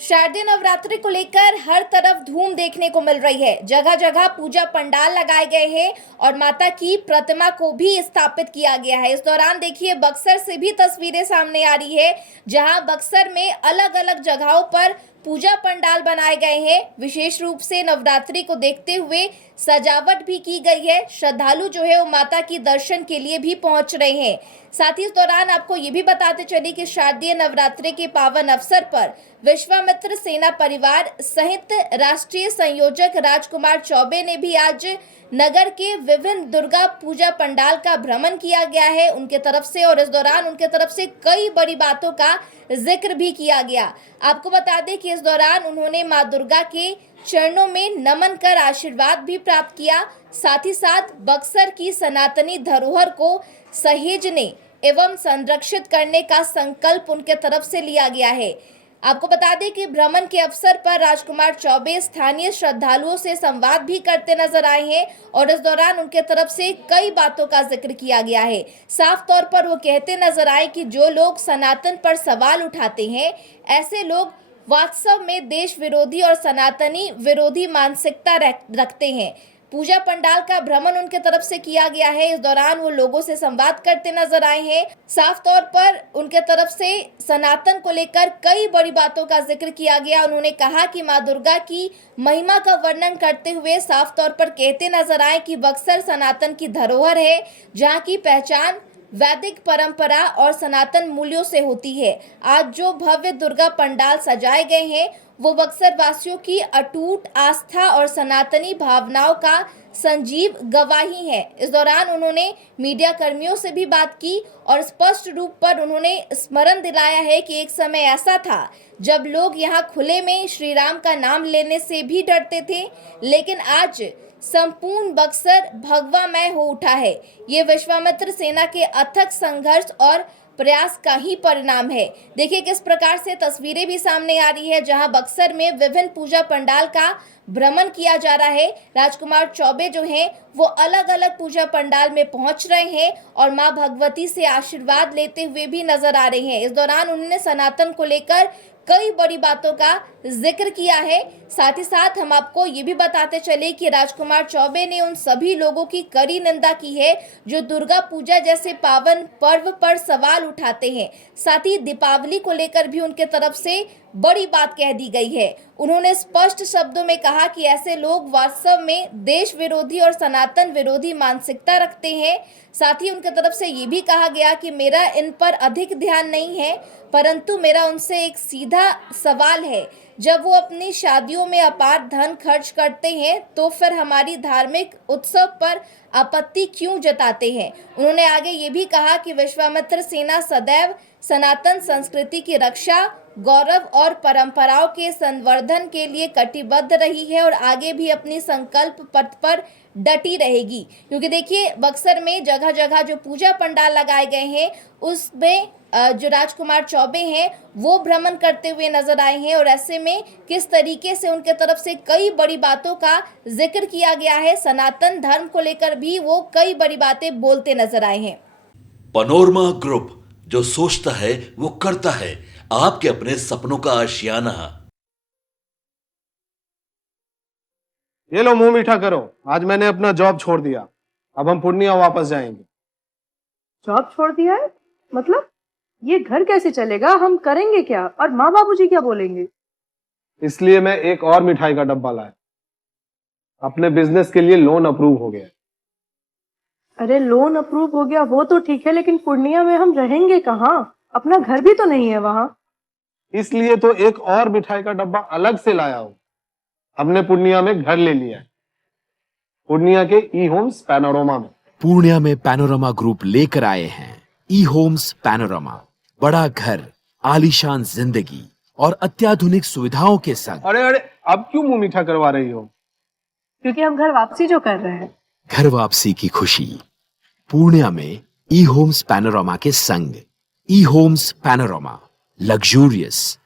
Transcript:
शारदीय नवरात्रि को लेकर हर तरफ धूम देखने को मिल रही है। जगह जगह पूजा पंडाल लगाए गए हैं और माता की प्रतिमा को भी स्थापित किया गया है। इस दौरान देखिए बक्सर से भी तस्वीरें सामने आ रही है, जहां बक्सर में अलग अलग जगहों पर पूजा पंडाल बनाए गए हैं। विशेष रूप से नवरात्रि को देखते हुए सजावट भी की गई है। श्रद्धालु जो है वो माता की दर्शन के लिए भी पहुंच रहे हैं। साथ ही इस दौरान आपको ये भी बताते चले कि शारदीय नवरात्रि के पावन अवसर पर विश्वामित्र सेना परिवार सहित राष्ट्रीय संयोजक राजकुमार चौबे ने भी आज नगर के विभिन्न दुर्गा पूजा पंडाल का भ्रमण किया गया है उनके तरफ से, और इस दौरान उनके तरफ से कई बड़ी बातों का जिक्र भी किया गया। आपको बता दें कि इस दौरान उन्होंने मां दुर्गा के चरणों में नमन कर आशीर्वाद भी प्राप्त किया। साथ ही साथ बक्सर की सनातनी धरोहर को सहेजने एवं संरक्षित करने का संकल्प उनके तरफ से लिया गया है। आपको बता दें कि भ्रमण के अवसर पर राजकुमार चौबे स्थानीय श्रद्धालुओं से संवाद भी करते नजर आए हैं और इस दौरान उनके तरफ से कई बातों का जिक्र किया गया है। साफ तौर पर वो कहते नजर आए कि जो लोग सनातन पर सवाल उठाते हैं, ऐसे लोग वास्तव में देश विरोधी और सनातनी विरोधी मानसिकता रखते हैं। पूजा पंडाल का भ्रमण उनके तरफ से किया गया है। इस दौरान वो लोगों से संवाद करते नजर आए हैं। साफ तौर पर उनके तरफ से सनातन को लेकर कई बड़ी बातों का जिक्र किया गया। उन्होंने कहा कि मां दुर्गा की महिमा का वर्णन करते हुए साफ तौर पर कहते नजर आए कि बक्सर सनातन की धरोहर है, जहाँ की पहचान वैदिक परंपरा और सनातन मूल्यों से होती है। आज जो भव्य दुर्गा पंडाल सजाए गए हैं वो बक्सर वासियों की अटूट आस्था और सनातनी भावनाओं का संजीव गवाही है। इस दौरान उन्होंने मीडिया कर्मियों से भी बात की और स्पष्ट रूप पर उन्होंने स्मरण दिलाया है कि एक समय ऐसा था जब लोग यहां खुले में श्री राम का नाम लेने से भी डरते थे, लेकिन आज संपूर्ण बक्सर भगवामय हो उठा है। ये विश्वामित्र सेना के अथक संघर्ष और प्रयास का ही परिणाम है। देखिए किस प्रकार से तस्वीरें भी सामने आ रही है, जहां बक्सर में विभिन्न पूजा पंडाल का भ्रमण किया जा रहा है। राजकुमार चौबे जो हैं वो अलग अलग पूजा पंडाल में पहुंच रहे हैं और मां भगवती से आशीर्वाद लेते हुए भी नजर आ रहे हैं। इस दौरान उन्होंने सनातन को लेकर कई बड़ी बातों का जिक्र किया है। साथ ही साथ हम आपको ये भी बताते चले कि राजकुमार चौबे ने उन सभी लोगों की कड़ी निंदा की है जो दुर्गा पूजा जैसे पावन पर्व पर सवाल उठाते हैं। साथ ही दीपावली को लेकर भी उनके तरफ से बड़ी बात कह दी गई है। उन्होंने स्पष्ट शब्दों में कहा कि ऐसे लोग वास्तव में देश विरोधी और सनातन विरोधी मानसिकता रखते हैं। साथ ही उनके तरफ से ये भी कहा गया कि मेरा इन पर अधिक ध्यान नहीं है, परंतु मेरा उनसे एक सीधा सवाल है, जब वो अपनी शादियों में अपार धन खर्च करते हैं तो फिर हमारी धार्मिक उत्सव पर आपत्ति क्यों जताते हैं। उन्होंने आगे ये भी कहा कि विश्वामित्र सेना सदैव सनातन संस्कृति की रक्षा, गौरव और परंपराओं के संवर्धन के लिए कटिबद्ध रही है और आगे भी अपनी संकल्प पथ पर डटी रहेगी। क्योंकि देखिए बक्सर में जगह जगह जो पूजा पंडाल लगाए गए हैं उसमें जो राजकुमार चौबे हैं वो भ्रमण करते हुए नजर आए हैं और ऐसे में किस तरीके से उनके तरफ से कई बड़ी बातों का जिक्र किया गया है। सनातन धर्म को लेकर भी वो कई बड़ी बातें बोलते नजर आए हैं। पनोरमा ग्रुप, जो सोचता है वो करता है। आपके अपने सपनों का आशियाना। ये लो मुंह मीठा करो, आज मैंने अपना जॉब छोड़ दिया। अब हम पूर्णिया वापस जाएंगे। जॉब छोड़ दिया है? मतलब ये घर कैसे चलेगा? हम करेंगे क्या? और माँ बाबूजी क्या बोलेंगे? इसलिए मैं एक और मिठाई का डब्बा लाया। अपने बिजनेस के लिए लोन अप्रूव हो गया। अरे लोन अप्रूव हो गया वो तो ठीक है, लेकिन पूर्णिया में हम रहेंगे कहाँ? अपना घर भी तो नहीं है वहां। इसलिए तो एक और मिठाई का डब्बा अलग से लाया हूं। हमने पूर्णिया में घर ले लिया है, पूर्णिया के ई होम्स पैनोरमा में। पूर्णिया में पैनोरमा ग्रुप लेकर आए हैं ई होम्स पैनोरमा। बड़ा घर, आलीशान जिंदगी और अत्याधुनिक सुविधाओं के संग। अरे अरे, अब क्यों मुंह मीठा करवा रही हो? क्योंकि हम घर वापसी जो कर रहे हैं। घर वापसी की खुशी पूर्णिया में ई होम्स पैनोरमा के संग। ई होम्स पैनोरमा, लग्जूरियस,